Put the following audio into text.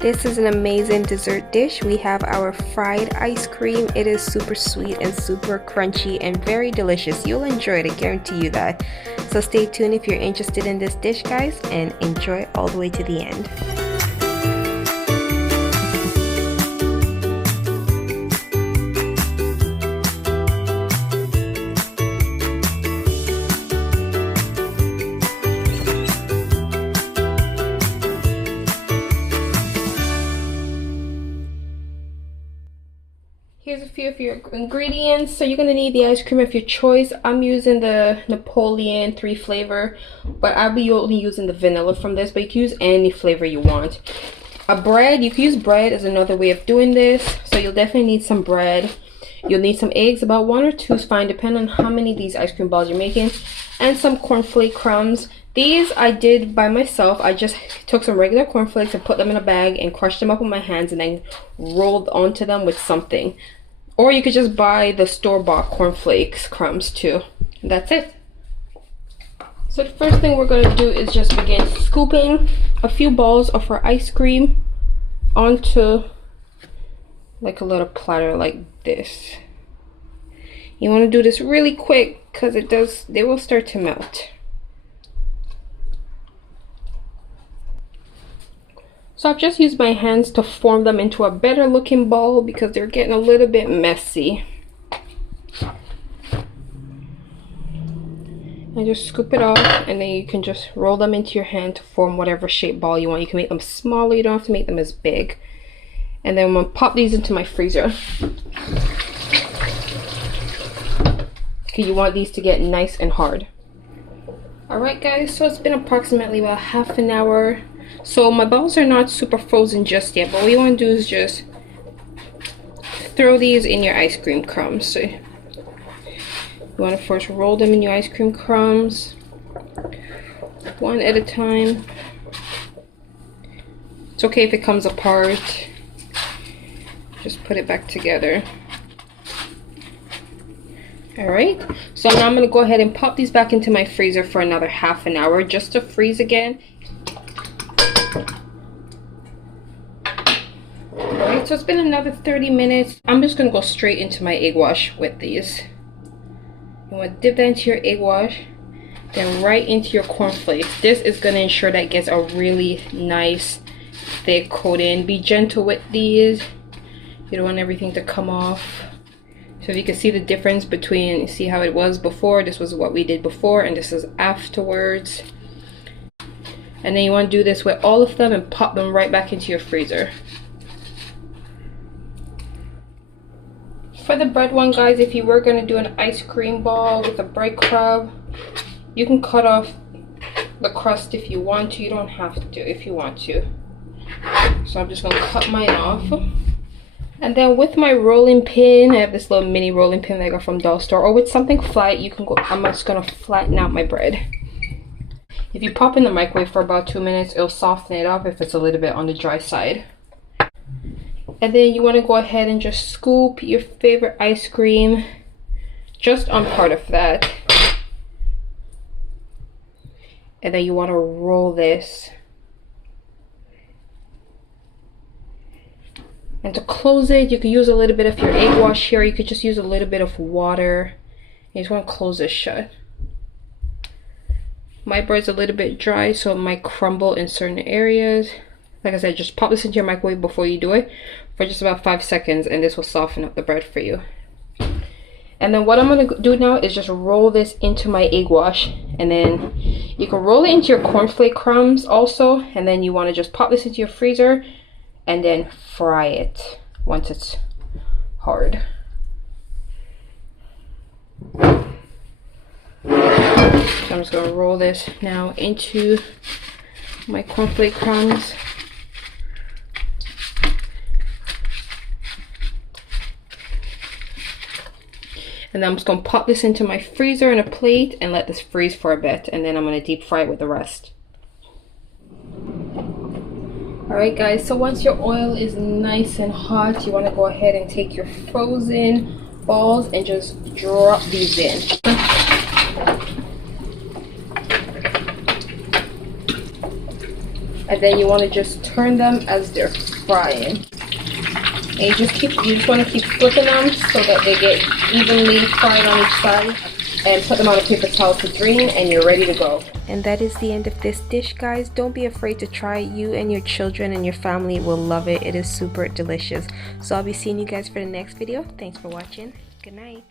This is an amazing dessert dish. We have our fried ice cream. It is super sweet and super crunchy and very delicious. You'll enjoy it, I guarantee you that. So stay tuned if you're interested in this dish, guys, and enjoy all the way to the end. Here's a few of your ingredients. So you're gonna need the ice cream of your choice. I'm using the Napoleon 3 flavor, but I'll be only using the vanilla from this, but you can use any flavor you want. A bread, you can use bread as another way of doing this. So you'll definitely need some bread. You'll need some eggs, about 1 or 2 is fine, depending on how many of these ice cream balls you're making, and some cornflake crumbs. These I did by myself. I just took some regular cornflakes and put them in a bag and crushed them up with my hands and then rolled onto them with something. Or you could just buy the store-bought cornflakes crumbs too. And that's it. So the first thing we're going to do is just begin scooping a few balls of our ice cream onto like a little platter like this. You want to do this really quick because they will start to melt. So I've just used my hands to form them into a better looking ball because they're getting a little bit messy. And just scoop it off, and then you can just roll them into your hand to form whatever shape ball you want. You can make them smaller, you don't have to make them as big. And then I'm gonna pop these into my freezer. Okay, you want these to get nice and hard. Alright guys, so it's been approximately about half an hour. So my balls are not super frozen just yet, but what you want to do is just throw these in your ice cream crumbs. So you want to first roll them in your ice cream crumbs, one at a time. It's okay if it comes apart. Just put it back together. Alright, so now I'm going to go ahead and pop these back into my freezer for another half an hour just to freeze again. Alright, so it's been another 30 minutes. I'm just going to go straight into my egg wash with these. You want to dip that into your egg wash, then right into your cornflakes. This is going to ensure that it gets a really nice thick coating. Be gentle with these. You don't want everything to come off. So if you can see the difference between, see how it was before, this was what we did before, and this is afterwards. And then you want to do this with all of them and pop them right back into your freezer. For the bread one, guys, if you were going to do an ice cream ball with a bread crumb, you can cut off the crust if you want to. You don't have to if you want to. So I'm just going to cut mine off. And then with my rolling pin, I have this little mini rolling pin that I got from Dollar Store, or with something flat, you can go, I'm just going to flatten out my bread. If you pop in the microwave for about 2 minutes, it'll soften it up if it's a little bit on the dry side. And then you want to go ahead and just scoop your favorite ice cream just on part of that. And then you want to roll this. And to close it, you can use a little bit of your egg wash here. You could just use a little bit of water. You just want to close this shut. My bread's a little bit dry, so it might crumble in certain areas. Like I said, just pop this into your microwave before you do it for just about 5 seconds, and this will soften up the bread for you. And then what I'm going to do now is just roll this into my egg wash, and then you can roll it into your cornflake crumbs also, and then you want to just pop this into your freezer and then fry it once it's hard. So I'm just going to roll this now into my cornflake crumbs. And then I'm just going to pop this into my freezer in a plate and let this freeze for a bit, and then I'm going to deep fry it with the rest. Alright guys, so once your oil is nice and hot, you want to go ahead and take your frozen balls and just drop these in. and then you want to just turn them as they're frying. And you just want to keep flipping them so that they get evenly fried on each side, and put them on a paper towel to drain, and you're ready to go. And that is the end of this dish, guys. Don't be afraid to try it. You and your children and your family will love it. It is super delicious. So I'll be seeing you guys for the next video. Thanks for watching. Good night.